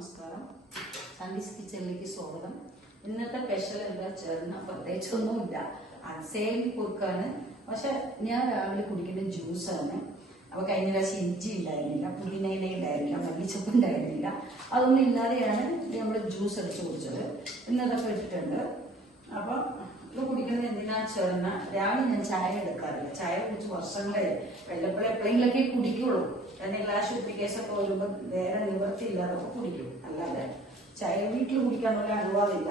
നമസ്കാരം. സൺഡീസ് കിച്ചണിലേക്ക് സ്വാഗതം. ഇന്നത്തെ സ്പെഷ്യൽ എന്താ ചേർന്ന പ്രത്യേകിച്ചൊന്നുമില്ല, സെയിം കുറുക്കാണ്. പക്ഷെ ഞാൻ രാവിലെ കുടിക്കുന്ന ജ്യൂസാണ്. അപ്പൊ കഴിഞ്ഞ പ്രാവശ്യം ഇഞ്ചി ഉണ്ടായിരുന്നില്ല, പുതിനയില ഉണ്ടായിരുന്നില്ല, മല്ലിച്ചപ്പ് ഉണ്ടായിരുന്നില്ല. അതൊന്നും ഇല്ലാതെയാണ് നമ്മൾ ജ്യൂസ് അടിച്ച് കുടിച്ചത്. ഇന്നതൊക്കെ ഇട്ടിട്ടുണ്ട്. അപ്പൊ ഇത് കുടിക്കുന്നത് എന്തിനാ ചേർന്ന, രാവിലെ ഞാൻ ചായ എടുക്കാറില്ല. ചായ കുടിച്ച് വർഷങ്ങളായി. എപ്പോഴെങ്കിലൊക്കെ കുടിക്കുള്ളൂ. കാരണം എല്ലാ ആശുപത്രിക്കേസൊക്കെ വരുമ്പോൾ വേറെ നിവൃത്തിയില്ലാതൊക്കെ കുടിക്കും. അല്ലാതെ ചായ വീട്ടിൽ കുടിക്കാനുള്ള അനുവാദമില്ല.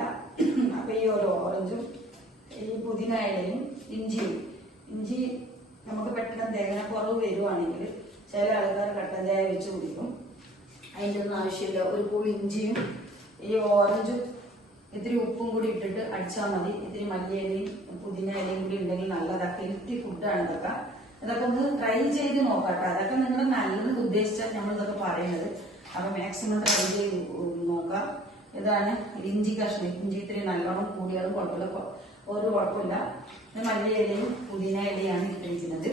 അപ്പൊ ഈ ഒരു ഓറഞ്ചും ഈ പുതിന ഇലയും ഇഞ്ചി നമുക്ക് പെട്ടെന്ന് തേങ്ങ കുറവ് വരുവാണെങ്കിൽ ചില ആൾക്കാർ കട്ടൻ ചായ വെച്ച് കുടിക്കും. അതിൻ്റെ ഒന്നും ആവശ്യമില്ല. ഒരു പൂളി ഇഞ്ചിയും ഈ ഓറഞ്ചും ഇത്തിരി ഉപ്പും കൂടി ഇട്ടിട്ട് അടിച്ചാൽ മതി. ഇത്തിരി മല്ലിയിലയും പുതിന ഇലയും കൂടി ഉണ്ടെങ്കിൽ നല്ലതാണ്. ഹെൽത്തി ഫുഡാണ് ഇതൊക്കെ. ഇതൊക്കെ ഒന്ന് ട്രൈ ചെയ്ത് നോക്കാട്ടോ. അതൊക്കെ നിങ്ങൾ നല്ലത് ഉദ്ദേശിച്ചാൽ നമ്മൾ ഇതൊക്കെ പറയുന്നത്. അപ്പൊ മാക്സിമം ട്രൈ ചെയ്ത് നോക്കാം. ഇതാണ് ഇഞ്ചി കഷ്ണം. ഇഞ്ചി ഇത്തിരി നല്ലോണം കൂടിയാലും കുഴപ്പമില്ല, ഒരു കുഴപ്പമില്ല. മല്ലിയിലയും പുതിന ഇലയാണ് ഇട്ടിരിക്കുന്നത്.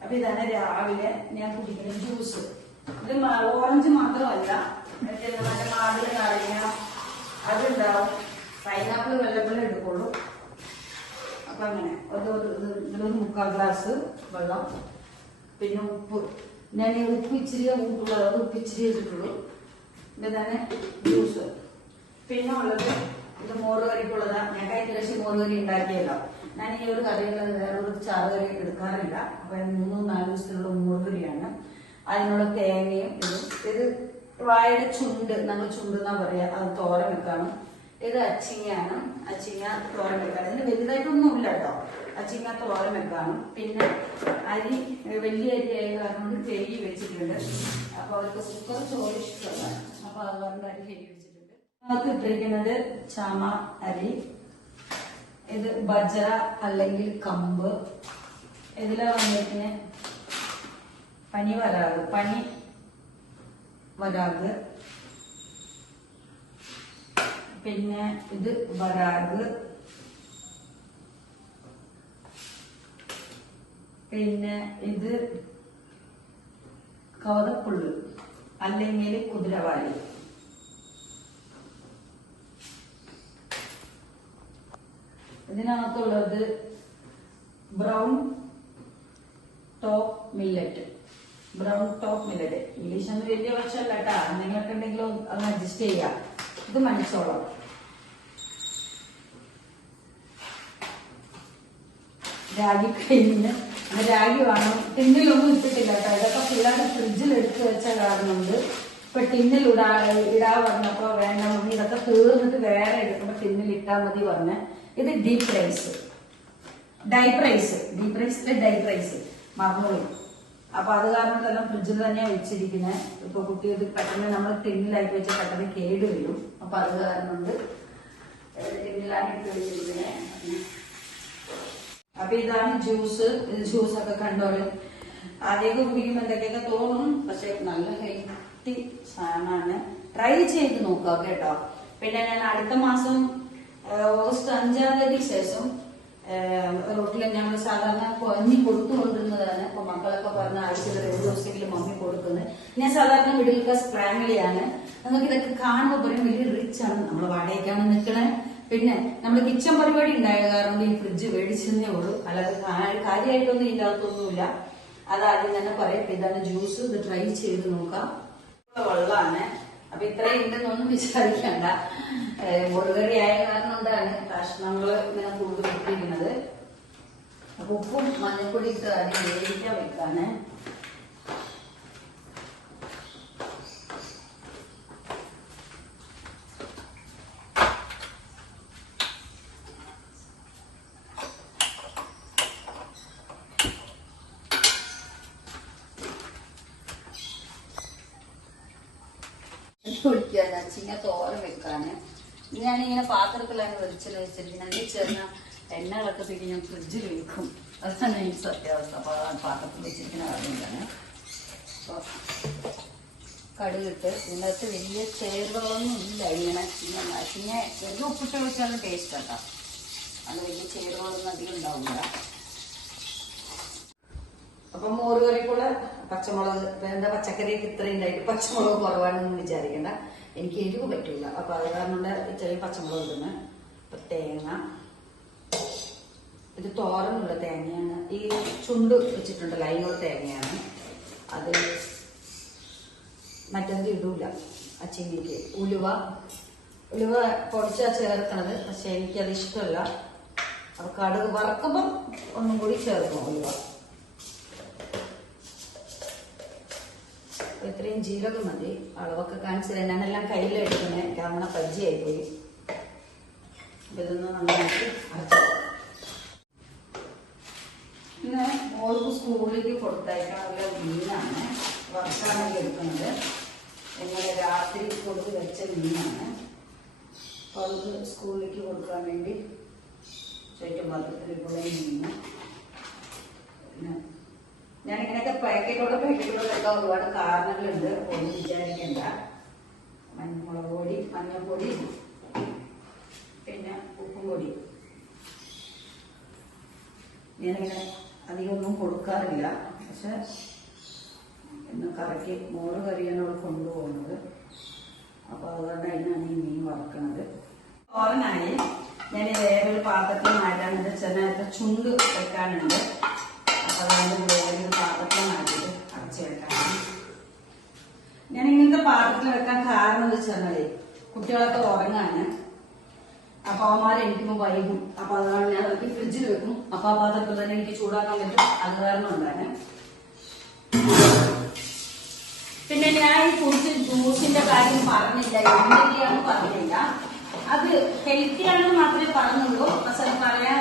അപ്പൊ ഇതാണ് രാവിലെ ഞാൻ കുടിക്കുന്ന ജ്യൂസ്. ഇത് ഓറഞ്ച് മാത്രമല്ല, മറ്റേ മാവില് നാരങ്ങ അതുണ്ടാവും, പൈനാപ്പിൾ വെള്ളപ്പിള്ള എടുക്കുള്ളൂ. അപ്പൊ അങ്ങനെ ഇതിലൊരു 3/4 ഗ്ലാസ് വെള്ളം, പിന്നെ ഉപ്പ്. ഞാൻ ഉപ്പ് ഇച്ചിരി കൂട്ടുള്ളൂ, അത് ഉപ്പ് ഇച്ചിരി ഇട്ടിട്ടുള്ളൂ. ഇത് തന്നെ ജ്യൂസ്. പിന്നെ ഉള്ളത് ഇത് മോര് കറിക്കുള്ളതാ. ഞാൻ കഴിഞ്ഞ പ്രാവശ്യം മോര് കറി ഉണ്ടാക്കിയല്ലോ. ഞാൻ ഈ ഒരു കറിയുള്ളത് വേറെ ഒരു ചാറ് കറി എടുക്കാറില്ല. അപ്പൊ 3-4 ദിവസത്തിനുള്ള മോര് കറിയാണ്. അതിനുള്ള തേങ്ങയും ഇത് വാഴയുടെ ചുണ്ട്, നമ്മൾ ചുണ്ടെന്നാ പറയാ, അത് തോരൻ വെക്കാണ്. ഇത് അച്ചിങ്ങയാണ്. അച്ചിങ്ങ തോരൻ വെക്കാണ്. ഇതിന് വലുതായിട്ടൊന്നും ഇല്ല കേട്ടോ. അച്ചിങ്ങ തോരൻ വെക്കാണ്. പിന്നെ അരി വലിയ അരി ആയ കാരണം കഴുകി വെച്ചിട്ടുണ്ട്. അപ്പൊ അവർക്ക് കുക്കർ ചോറ് ഇഷ്ടമല്ല. അപ്പൊ അതുകൊണ്ട് അരി കഴുകി വെച്ചിട്ടുണ്ട്. നമുക്ക് ഇട്ടിരിക്കുന്നത് ചാമ അരി. ഇത് ബജ്ര അല്ലെങ്കിൽ കമ്പ്. ഇതിലെ വന്നിരിക്കുന്ന പനി വരാഗ്. പിന്നെ ഇത് വരാഗ്. പിന്നെ ഇത് കവതപ്പുള്ള് അല്ലെങ്കിൽ കുതിരവാലി. ഇതിനകത്തുള്ളത് ബ്രൗൺ ടോപ്പ് മില്ലറ്റ്. ഇംഗ്ലീഷ് ഒന്നും വലിയ വശമല്ല കേട്ടാ. നിങ്ങൾക്ക് ഉണ്ടെങ്കിലും അത് അഡ്ജസ്റ്റ് ചെയ്യാം. ഇത് മണിച്ചോളം. രാഗി കഴിഞ്ഞ് രാഗി വേണം. ടിന്നിലൊന്നും ഇട്ടിട്ടില്ല കേട്ടോ. ഇതൊക്കെ പിള്ളേരുടെ ഫ്രിഡ്ജിൽ എടുത്ത് വെച്ച കാരണമുണ്ട്. ഇപ്പൊ ടിന്നിൽ ഇടാ പറഞ്ഞപ്പോ വേണ്ട മമ്മി ഇതൊക്കെ തീർന്നിട്ട് വേറെ എടുക്കുമ്പോ ടിന്നിൽ ഇട്ടാൽ മതി പറഞ്ഞ്. ഇത് ഡീപ് റൈസ് മറന്നുപോയി. അപ്പൊ അത് കാരണം എല്ലാം ഫ്രിഡ്ജിൽ തന്നെയാണ് വെച്ചിരിക്കുന്നത്. ഇപ്പൊ കുട്ടികൾക്ക് പെട്ടെന്ന് നമ്മൾ ടിന്നിലാക്കി വെച്ചാൽ പെട്ടെന്ന് കേട് വരും. അപ്പൊ അത് കാരണം കൊണ്ട് ടിന്നിലാണ് ഇട്ട് വെച്ചിരിക്കുന്നത്. അപ്പൊ ഇതാണ് ജ്യൂസ്. ഇത് ജ്യൂസൊക്കെ കണ്ടോളൂ. ആദ്യമൊക്കെ കുടിക്കുമ്പോൾ എന്തൊക്കെയൊക്കെ തോന്നും, പക്ഷെ നല്ല ഹെൽത്തി സാധനമാണ്. ട്രൈ ചെയ്ത് നോക്കാം കേട്ടോ. പിന്നെ ഞാൻ അടുത്ത മാസം ഓഗസ്റ്റ് 5-ാം തീയതിക്ക് ശേഷം റോട്ടിൽ ഞങ്ങൾ സാധാരണ കുഞ്ഞി കൊടുത്തുകൊണ്ടിരുന്നതാണ്. അപ്പൊ മക്കളൊക്കെ പറഞ്ഞ ആഴ്ചയിൽ 2 ദിവസമെങ്കിലും മമ്മി കൊടുക്കുന്നത്. ഞാൻ സാധാരണ മിഡിൽ ക്ലാസ് ഫാമിലിയാണ്. നമുക്ക് ഇതൊക്കെ കാണുമ്പോൾ പറയും വലിയ റിച്ച് ആണ്, നമ്മൾ വാടകയ്ക്കാണ് നിൽക്കണേ. പിന്നെ നമ്മൾ കിച്ചൺ പരിപാടി ഉണ്ടായ കാരണം ഈ ഫ്രിഡ്ജ് മേടിച്ചതേ ഉള്ളൂ. അല്ലാതെ കാര്യമായിട്ടൊന്നും ഇല്ലാത്തൊന്നുമില്ല. അതാദ്യം തന്നെ പറയട്ടെ. ഇതാണ് ജ്യൂസ്. ഇത് ട്രൈ ചെയ്ത് നോക്കാം. വെള്ളമാണ്. അപ്പൊ ഇത്രയും ഉണ്ടെന്നൊന്നും വിചാരിക്കണ്ട. മുറുകറി ആയ കാരണം കൊണ്ടാണ് കഷ്ണങ്ങള് ഇങ്ങനെ കൂടുതൽ ഇട്ടിരിക്കുന്നത്. അപ്പൊ ഉപ്പും മഞ്ഞൾപ്പൊടി ഇട്ട് അതിന് വേവിക്കാൻ വെക്കാണ്. ഒഴിക്കാണ് അച്ചിങ്ങ തോരൻ വെക്കാന്. ഞാനിങ്ങനെ പാത്രത്തിലാണ് വെളിച്ചെണ്ണ വെച്ചിരിക്കുന്നത്. ചെറിയ എണ്ണകളൊക്കെ പിന്നെ ഞാൻ ഫ്രിഡ്ജിൽ വെക്കും. അതാണ് ഈ സത്യാവസ്ഥ. അപ്പൊ അതാണ് പാത്രത്തിൽ വെച്ചിരിക്കുന്ന കാര്യങ്ങളാണ്. അപ്പൊ കടുകിട്ട് ഇതിനകത്ത് വലിയ ചേരുവകളൊന്നും ഇല്ല. ഇങ്ങനെ പിന്നെ വെറുതെ ഉപ്പിട്ട് വെച്ചാലും ടേസ്റ്റ് കേട്ടോ. അത് വലിയ ചേരുവകളൊന്നും അധികം ഉണ്ടാവില്ല. അപ്പൊ മോര് കറിക്കുള്ള പച്ചമുളക്, എന്താ പച്ചക്കറിയൊക്കെ ഇത്രയും ഉണ്ടായിട്ട് പച്ചമുളക് കുറവാണെന്ന് വിചാരിക്കണ്ട. എനിക്ക് എരിവ് പറ്റൂല. അപ്പൊ അത് കാരണം ചെറിയ പച്ചമുളക് ഇടുന്നു. അപ്പൊ തേങ്ങ, ഇത് തോരനുള്ള തേങ്ങയാണ്. ഈ ചുണ്ട് വെച്ചിട്ടുണ്ടല്ലോ അതിനുള്ള തേങ്ങയാണ്. അത് മറ്റൊന്നും ഇടൂല. അച്ചിങ്ങിക്ക് ഉലുവ പൊടിച്ചാ ചേർക്കണത്. പക്ഷെ എനിക്കത് ഇഷ്ടമല്ല. അപ്പൊ കടുക് വറക്കുമ്പം ഒന്നും കൂടി ചേർക്കും ഉലുവ. ഇത്രയും ജീരകം മതി. അളവൊക്കെ കാണിച്ചില്ല. ഞാനെല്ലാം കയ്യിലെടുക്കണേ. എനിക്ക് അങ്ങനെ പരിചയമായി പോയി. ഇതൊന്ന് നന്നായിട്ട് അടച്ചു. പിന്നെ മോൾക്ക് സ്കൂളിലേക്ക് കൊടുത്തയക്കാനുള്ള മീനാണ് വറുക്കാൻ വേണ്ടി എടുക്കുന്നത്. ഇന്നലെ രാത്രി കൊടുത്ത് വെച്ച മീനാണ്. അപ്പോൾ അത് സ്കൂളിലേക്ക് കൊടുക്കാൻ വേണ്ടി ചുറ്റുപാത്രത്തിലേക്കുള്ള മീന്. പിന്നെ ഞാനിങ്ങനെയൊക്കെ പാക്കറ്റുകളൊക്കെ ഒരുപാട് കാരണങ്ങളുണ്ട്. ഒന്നും വിചാരിക്കണ്ട. മുളക് പൊടി, മഞ്ഞൾപ്പൊടി, പിന്നെ ഉപ്പും പൊടി. ഞാനിങ്ങനെ അധികമൊന്നും കൊടുക്കാറില്ല. പക്ഷെ ഇന്ന് കറിക്ക് മോര് കറിയാണ് അവിടെ കൊണ്ടുപോകുന്നത്. അപ്പോൾ അതുകൊണ്ട് അതിനാണ് ഈ മീൻ വറക്കുന്നത്. തോരനായി ഞാൻ വേറൊരു പാത്രത്തിൽ മാറ്റാനുണ്ട്. ചെറുതായിട്ട് ചുണ്ട് വെക്കാനുണ്ട്. അപ്പോൾ അതുകൊണ്ട് വേറൊരു പാത്രത്തിൽ മാറ്റിയിട്ട് അടച്ചു വെക്കാനാണ്. ഞാൻ ഇങ്ങനത്തെ പാത്രത്തിൽ വെക്കാൻ കാരണം എന്താ വെച്ചാൽ കുട്ടികളൊക്കെ ഉറങ്ങാന്. അപ്പൊ അവന്മാരെ എനിക്കുമ്പോൾ വൈകും. അപ്പൊ അതുകൊണ്ട് ഞാൻ അതൊക്കെ ഫ്രിഡ്ജിൽ വെക്കും. അപ്പൊ ആ പാത്രത്തിൽ തന്നെ എനിക്ക് ചൂടാക്കാൻ പറ്റും. അത് കാരണം ഉണ്ടാണ്. പിന്നെ ഞാൻ ഈ കുറിച്ച് ജ്യൂസിന്റെ കാര്യം പറഞ്ഞില്ല, എന്തൊക്കെയാണെന്ന് പറഞ്ഞില്ല. അത് ഹെൽത്തി ആണെന്ന് മാത്രമേ പറഞ്ഞുള്ളൂ. പക്ഷെ പറയാൻ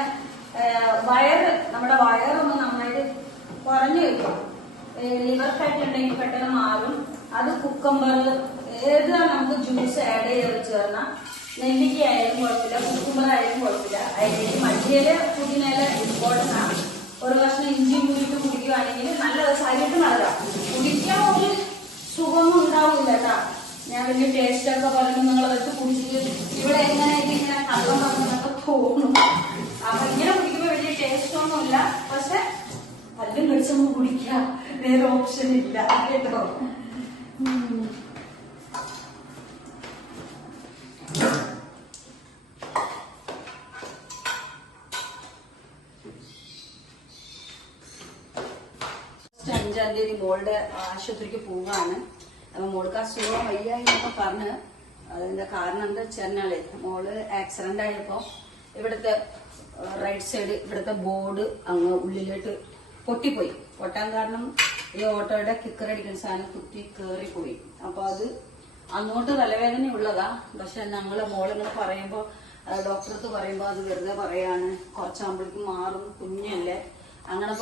നമ്മുടെ വയറൊന്ന് നന്നായിട്ട് കുറഞ്ഞു വെക്കും. ലിവർ ഫാറ്റ് ഉണ്ടെങ്കിൽ പെട്ടെന്ന് മാറും. അത് കുക്കമ്പറിൽ ഏതാണ് നമുക്ക് ജ്യൂസ് ആഡ് ചെയ്ത് ചേർന്നാൽ നെല്ലിക്ക ആയാലും കുഴപ്പമില്ല, കുക്കുമ്പർ ആയാലും കുഴപ്പമില്ല. അതിലേക്ക് മല്ലിയില പുതിനയില ഇമ്പോർട്ടൻ്റ് ആണ്. ഒരു കഷ്ണം ഇഞ്ചി കൂടിയിട്ട് കുടിക്കുകയാണെങ്കിൽ നല്ല ശരീരത്തിന് നല്ലതാണ്. കുടിക്കാൻ ഒരു സുഖമൊന്നും ഉണ്ടാവില്ല കേട്ടാ. ഞാൻ വലിയ ടേസ്റ്റ് ഒക്കെ പറയുമ്പോൾ നിങ്ങളതൊക്കെ കുടിച്ചിട്ട് ഇവിടെ എങ്ങനെയായിട്ട് ഇങ്ങനെ കള്ളം പറഞ്ഞൊക്കെ തോന്നും. അപ്പൊ ഇങ്ങനെ കുടിക്കുമ്പോൾ വലിയ ടേസ്റ്റ് ഒന്നുമില്ല. പക്ഷെ പല്ലും കടിച്ചൊന്നും കുടിക്കാം, വേറെ ഓപ്ഷൻ ഇല്ല കേട്ടോ. തീയതി മോളുടെ ആശുപത്രിക്ക് പോവാണ്. അപ്പൊ മോൾക്ക് അസുഖം വയ്യായി എന്നൊക്കെ പറഞ്ഞ് അതിന്റെ കാരണം എന്താ വെച്ചാല് മോള് ആക്സിഡന്റ് ആയപ്പോ ഇവിടുത്തെ റൈറ്റ് സൈഡ് ഇവിടുത്തെ ബോർഡ് അങ്ങ് ഉള്ളിലോട്ട് പൊട്ടിപ്പോയി. പൊട്ടാൻ കാരണം ഈ ഓട്ടോയുടെ കിക്കർ അടിക്കുന്ന സാധനം കുത്തി കേറിപ്പോയി. അപ്പൊ അത് അങ്ങോട്ട് തലവേദന ഉള്ളതാ. പക്ഷെ ഞങ്ങള് മോളിങ്ങനെ പറയുമ്പോ ഡോക്ടർക്ക് പറയുമ്പോ അത് വെറുതെ പറയാണ്, കുറച്ചാകുമ്പോഴേക്കും മാറും, കുഞ്ഞല്ലേ അങ്ങനെ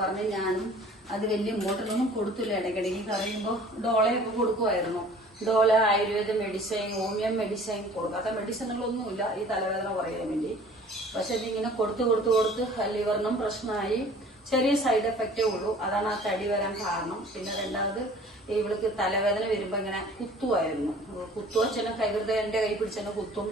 പറഞ്ഞ് ഞാനും അത് വലിയ ഇമ്പോർട്ടൻ്റൊന്നും കൊടുത്തില്ല. ഇടയ്ക്കിടയ്ക്ക് പറയുമ്പോൾ ഡോളയൊക്കെ കൊടുക്കുമായിരുന്നു. ഡോള, ആയുർവേദ മെഡിസിൻ, ഹോമിയോ മെഡിസിൻ, കൊടുക്കാത്ത മെഡിസിനുകളൊന്നുമില്ല ഈ തലവേദന കുറയാൻ വേണ്ടി. പക്ഷെ ഇതിങ്ങനെ കൊടുത്ത് ലിവറിനും പ്രശ്നമായി. ചെറിയ സൈഡ് എഫക്റ്റേ ഉള്ളൂ. അതാണ് ആ തടി വരാൻ കാരണം. പിന്നെ രണ്ടാമത് ഇവൾക്ക് തലവേദന വരുമ്പോ ഇങ്ങനെ കുത്തുമായിരുന്നു. കുത്തുവച്ചെന്നെ കൈവൃത എന്റെ കൈ പിടിച്ചെന്നെ കുത്തും.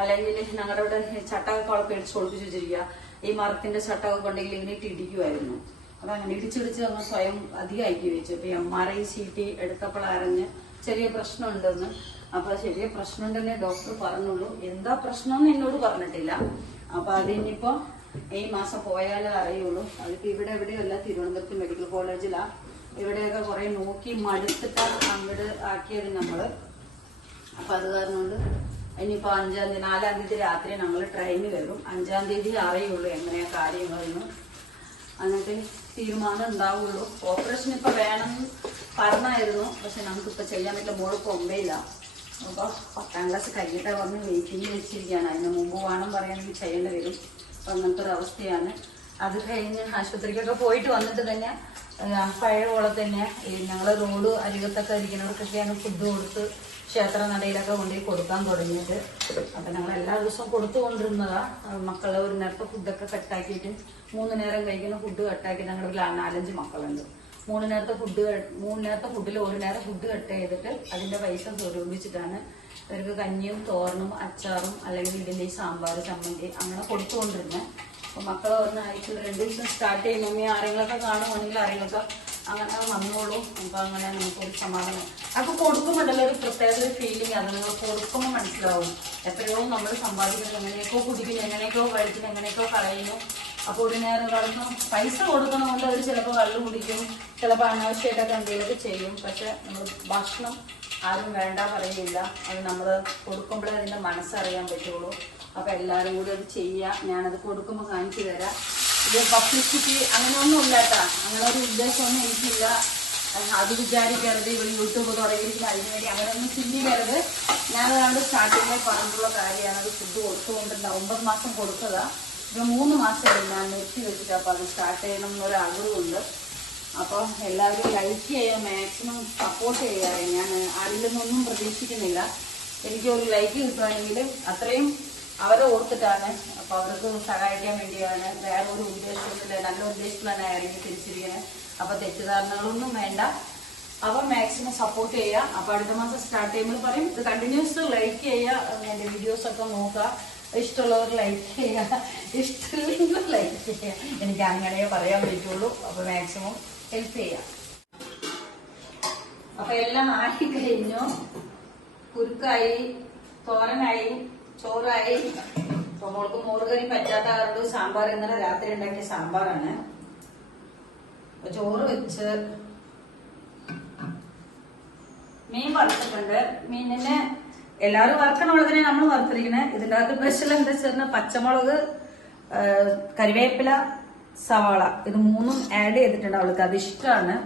അല്ലെങ്കിൽ ഞങ്ങളുടെ ഇവിടെ ചട്ടകക്കോളെ പേടിച്ച് ഒളിപ്പിച്ച് വെച്ചിരിക്കുക. ഈ മരത്തിന്റെ ചട്ടകം കൊണ്ടെങ്കിൽ ഇങ്ങനെ ഇടിക്കുമായിരുന്നു. അപ്പൊ അങ്ങനെ ഇടിച്ചിടിച്ച് അങ്ങ് സ്വയം അധികമാക്കി വെച്ചു. അപ്പൊ MRI CT എടുത്തപ്പോഴറിഞ്ഞ് ചെറിയ പ്രശ്നമുണ്ടെന്ന്. അപ്പൊ ചെറിയ പ്രശ്നമുണ്ടെന്നേ ഡോക്ടർ പറഞ്ഞുള്ളൂ. എന്താ പ്രശ്നമെന്ന് എന്നോട് പറഞ്ഞിട്ടില്ല. അപ്പൊ അതിനിപ്പോ ഈ മാസം പോയാലേ അറിയുള്ളൂ. അതിപ്പോ ഇവിടെ എവിടെയല്ല, തിരുവനന്തപുരത്ത് മെഡിക്കൽ കോളേജിലാ. ഇവിടെയൊക്കെ കുറെ നോക്കി മടുത്തിട്ടാണ് അങ്ങോട്ട് ആക്കിയത് നമ്മള്. അപ്പൊ അത് കാരണം കൊണ്ട് ഇനിയിപ്പോ 5-ാം തീയതി 4-ാം തീയതി രാത്രി ഞങ്ങൾ ട്രെയിനിൽ വരും. 5-ാം തീയതി അറിയുള്ളൂ എങ്ങനെയാ കാര്യങ്ങളെന്ന്. എന്നിട്ട് തീരുമാനം ഉണ്ടാവുള്ളൂ. ഓപ്പറേഷൻ ഇപ്പൊ വേണം പറഞ്ഞായിരുന്നു. പക്ഷെ നമുക്കിപ്പൊ ചെയ്യാൻ പറ്റില്ല. മോളിപ്പോ ഒമ്പയില്ല. അപ്പൊ 10ാം ക്ലാസ് കഴിഞ്ഞിട്ട് പറഞ്ഞ് വെയിറ്റിംഗ് വെച്ചിരിക്കുകയാണ്. അതിന് മുമ്പ് വേണം പറയുകയാണെങ്കിൽ ചെയ്യേണ്ടി വരും. അപ്പൊ അങ്ങനത്തെ ഒരു അവസ്ഥയാണ്. അത് കഴിഞ്ഞ് ആശുപത്രിക്കൊക്കെ പോയിട്ട് വന്നിട്ട് തന്നെ പഴയ പോലെ തന്നെ ഞങ്ങള് റോഡ് അരികത്തൊക്കെ ഇരിക്കുന്നവർക്കൊക്കെയാണ് ഫുഡ് കൊടുത്ത് ക്ഷേത്ര നടയിലൊക്കെ കൊണ്ടുപോയി കൊടുക്കാൻ തുടങ്ങിയത്. അപ്പൊ ഞങ്ങൾ എല്ലാ ദിവസവും കൊടുത്തുകൊണ്ടിരുന്നതാ. മക്കളെ ഒരു നേരത്തെ ഫുഡൊക്കെ കട്ടാക്കിയിട്ട് 3 നേരം കഴിക്കുന്ന ഫുഡ് കട്ടാക്കി. ഞങ്ങളുടെ 4-5 മക്കളുണ്ട്. 3 നേരത്തെ ഫുഡിൽ 1 നേരം ഫുഡ് കട്ട് ചെയ്തിട്ട് അതിന്റെ പൈസ സ്വരൂപിച്ചിട്ടാണ് ഇവർക്ക് കഞ്ഞിയും തോരനും അച്ചാറും അല്ലെങ്കിൽ ഇഡലി, സാമ്പാർ, ചമ്മന്തി അങ്ങനെ കൊടുത്തുകൊണ്ടിരുന്നത്. അപ്പൊ മക്കള് പറഞ്ഞായിട്ട് 2 ദിവസം സ്റ്റാർട്ട് ചെയ്യും മമ്മി ആരെങ്കിലൊക്കെ കാണുവാണെങ്കിൽ ആരെങ്കിലൊക്കെ അങ്ങനെ വന്നോളൂ. അപ്പൊ അങ്ങനെ നമുക്കൊരു സമാധാനം. അപ്പൊ കൊടുക്കുമ്പോണ്ടല്ലോ ഒരു പ്രത്യേക ഒരു ഫീലിംഗ് ആണ്. നിങ്ങൾ കൊടുക്കുമ്പോൾ മനസ്സിലാവും എത്രയോ നമ്മൾ സമ്പാദിക്കുന്നത്, എങ്ങനെയൊക്കെയോ കുടിക്കുന്നു, എങ്ങനെയൊക്കെയോ കഴിക്കുന്നു, എങ്ങനെയൊക്കെയോ കളയുന്നു. അപ്പോൾ ഒരു നേരം കളഞ്ഞു പൈസ കൊടുക്കണമുണ്ട്. അവർ ചിലപ്പോൾ കള്ളു കുടിക്കും, ചിലപ്പോൾ അനാവശ്യമായിട്ടൊക്കെ എന്തെങ്കിലുമൊക്കെ ചെയ്യും. പക്ഷെ നമ്മൾ ഭക്ഷണം ആരും വേണ്ട പറയില്ല. അത് നമ്മൾ കൊടുക്കുമ്പോഴേ അതിൻ്റെ മനസ്സറിയാൻ പറ്റുള്ളൂ. അപ്പൊ എല്ലാവരും കൂടി അത് ചെയ്യുക. ഞാനത് കൊടുക്കുമ്പോൾ കാണിച്ചു തരാം. ഇത് പബ്ലിസിറ്റി അങ്ങനെയൊന്നും ഇല്ലാട്ടാ, അങ്ങനെ ഒരു ഉദ്ദേശമൊന്നും എനിക്കില്ല. അത് വിചാരിക്കരുത് ഇവിടെ യൂട്യൂബ് തുടങ്ങിയിരിക്കുന്ന അതിന് വേണ്ടി അങ്ങനെയൊന്നും ചിന്തിക്കരുത്. ഞാനതാണ്ട് സ്റ്റാർട്ടിങ്ങിൽ പറഞ്ഞിട്ടുള്ള കാര്യമാണ്. അത് ഫുഡ് കൊടുത്തുകൊണ്ടിരുന്ന 9 മാസം കൊടുത്തതാ. ഇപ്പൊ 3 മാസമായി ഞാൻ നിർത്തി വെച്ചിട്ട്. അപ്പൊ അത് സ്റ്റാർട്ട് ചെയ്യണം എന്നൊരു ആഗ്രഹമുണ്ട്. അപ്പോൾ എല്ലാവരും ലൈക്ക് ചെയ്യുക, മാക്സിമം സപ്പോർട്ട് ചെയ്യുക. ഞാൻ ആരിൽ നിന്നൊന്നും പ്രതീക്ഷിക്കുന്നില്ല. എനിക്കൊരു ലൈക്ക് കിട്ടുകയാണെങ്കിൽ അത്രയും അവരെ ഓർത്തിട്ടാണ്. അപ്പൊ അവർക്ക് സഹായിക്കാൻ വേണ്ടിയാണ്, വേറെ ഒരു ഉദ്ദേശത്തില്ല. നല്ല ഉദ്ദേശത്തിലാണ് ആരെങ്കിലും തിരിച്ചിരിക്കുന്നത്. അപ്പൊ തെറ്റിദ്ധാരണകളൊന്നും വേണ്ട. അപ്പൊ മാക്സിമം സപ്പോർട്ട് ചെയ്യുക. അപ്പൊ അടുത്ത മാസം സ്റ്റാർട്ട് ചെയ്യുമ്പോൾ പറയും ഇത് കണ്ടിന്യൂസ് ലൈക്ക് ചെയ്യുക. എന്റെ വീഡിയോസ് ഒക്കെ നോക്കുക. ഇഷ്ടമുള്ളവർ ലൈക്ക് ചെയ്യുക, ഇഷ്ടമില്ലെങ്കിൽ ലൈക്ക് ചെയ്യുക. എനിക്ക് അങ്ങനെ പറയാൻ പറ്റുള്ളൂ. അപ്പൊ മാക്സിമം ഹെൽപ്പ് ചെയ്യുക. അപ്പൊ എല്ലാം ആക്കി കഴിഞ്ഞു. കുരുക്കായി, തോരനായി, ചോറായി. അപ്പൊ മോൾക്ക് മോറുകറി പറ്റാത്ത കാരണം സാമ്പാർ ഇന്നലെ രാത്രി ഉണ്ടാക്കിയ സാമ്പാറാണ്. ചോറ് വെച്ച് മീൻ വറുത്തിട്ടുണ്ട്. മീനിന് എല്ലാവരും വറുക്കണുള്ളതിനെ നമ്മൾ വറുത്തിരിക്കണേ. ഇതിൻ്റെ അകത്ത് സ്പെഷ്യൽ എന്താ വെച്ചാൽ പച്ചമുളക്, കരിവേപ്പില, സവാള ഇത് 3ഉം ആഡ് ചെയ്തിട്ടുണ്ട്. അവൾക്ക് അത് ഇഷ്ടമാണ്.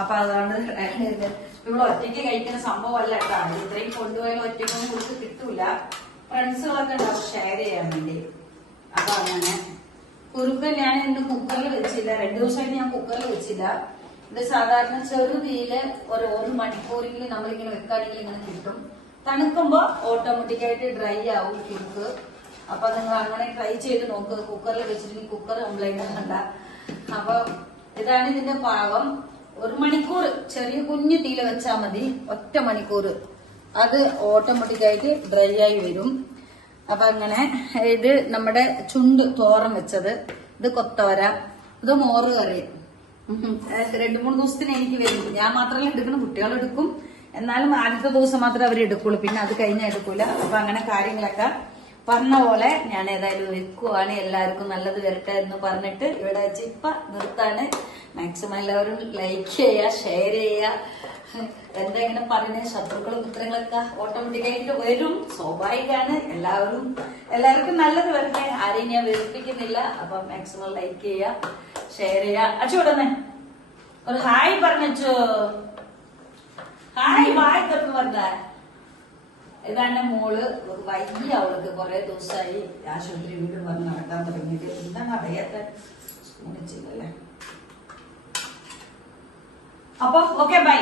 അപ്പൊ അതുകൊണ്ട് ആഡ് ചെയ്ത് ഇവിടെ ഒറ്റയ്ക്ക് കഴിക്കുന്ന സംഭവമല്ല കേട്ടോ. ഇത്രയും കൊണ്ടുപോയാൽ ഒറ്റയ്ക്കൊന്നും കൊടുത്ത് കിട്ടൂല. ഫ്രണ്ട്സുകളൊക്കെ ഉണ്ടാവും ഷെയർ ചെയ്യാൻ വേണ്ടി. അപ്പൊ അങ്ങനെ കുറുക്ക് ഞാൻ ഇന്ന് കുക്കറിൽ വെച്ചില്ല. 2 ദിവസമായിട്ട് ഞാൻ കുക്കറിൽ വെച്ചില്ല. ഇത് സാധാരണ ചെറുതീയില് ഒരു 1 മണിക്കൂറെങ്കിലും നമ്മളിങ്ങനെ വെക്കാണെങ്കിൽ ഇങ്ങനെ കിട്ടും. തണുക്കുമ്പോ ഓട്ടോമാറ്റിക്കായിട്ട് ഡ്രൈ ആവും കുറുക്ക്. അപ്പൊ നിങ്ങൾ അങ്ങനെ ട്രൈ ചെയ്ത് നോക്കുക. കുക്കറിൽ വെച്ചിട്ടുണ്ടെങ്കിൽ കുക്കർ കംപ്ലൈന്റ് ആകണ്ട. അപ്പൊ ഇതാണ് ഇതിന്റെ പാകം. 1 മണിക്കൂർ ചെറിയ കുഞ്ഞു തീയില് വെച്ചാൽ മതി. 1 മണിക്കൂർ അത് ഓട്ടോമാറ്റിക്കായിട്ട് ഡ്രൈ ആയി വരും. അപ്പൊ അങ്ങനെ ഇത് നമ്മുടെ ചുണ്ട് തോരൻ വെച്ചത്, ഇത് കൊത്തവര, ഇത് മോറ് കറി. 2-3 ദിവസത്തിന് എനിക്ക് വരും. ഞാൻ മാത്രമല്ല എടുക്കണം, കുട്ടികളെടുക്കും. എന്നാലും ആദ്യത്തെ ദിവസം മാത്രമേ അവർ എടുക്കുള്ളൂ. പിന്നെ അത് കഴിഞ്ഞാൽ എടുക്കൂല. അപ്പൊ അങ്ങനെ കാര്യങ്ങളൊക്കെ പറഞ്ഞ പോലെ ഞാൻ ഏതായാലും വെക്കുവാണ്. എല്ലാവർക്കും നല്ലത് വരട്ടെ എന്ന് പറഞ്ഞിട്ട് ഇവിടെ വെച്ച് ഇപ്പൊ നിർത്താണ്. മാക്സിമം എല്ലാവരും ലൈക്ക് ചെയ്യുക, ഷെയർ ചെയ്യുക. എന്താ ഇങ്ങനെ പറയുന്നത്, ശത്രുക്കളും മിത്രങ്ങളൊക്കെ ഓട്ടോമാറ്റിക്കായിട്ട് വരും, സ്വാഭാവികമാണ്. എല്ലാവർക്കും നല്ലത് വരട്ടെ. ആരെയും ഞാൻ വെറുപ്പിക്കുന്നില്ല. അപ്പൊ മാക്സിമം ലൈക്ക് ചെയ്യുക, ഷെയർ ചെയ്യുക. അച്ചുടനെ ഒരു ഹായ് പറഞ്ഞു. ഹായ് വായ് തൊട്ട് പറഞ്ഞ ഇതാണ് മോള്. വൈകി അവൾക്ക് കുറെ ദിവസമായി ആശുപത്രി വീട് വന്ന് നടക്കാൻ തുടങ്ങിയിട്ട്. എന്താണ് അറിയാത്ത സ്കൂളിച്ചില്ലല്ലേ. അപ്പൊ ഓക്കെ ബൈ.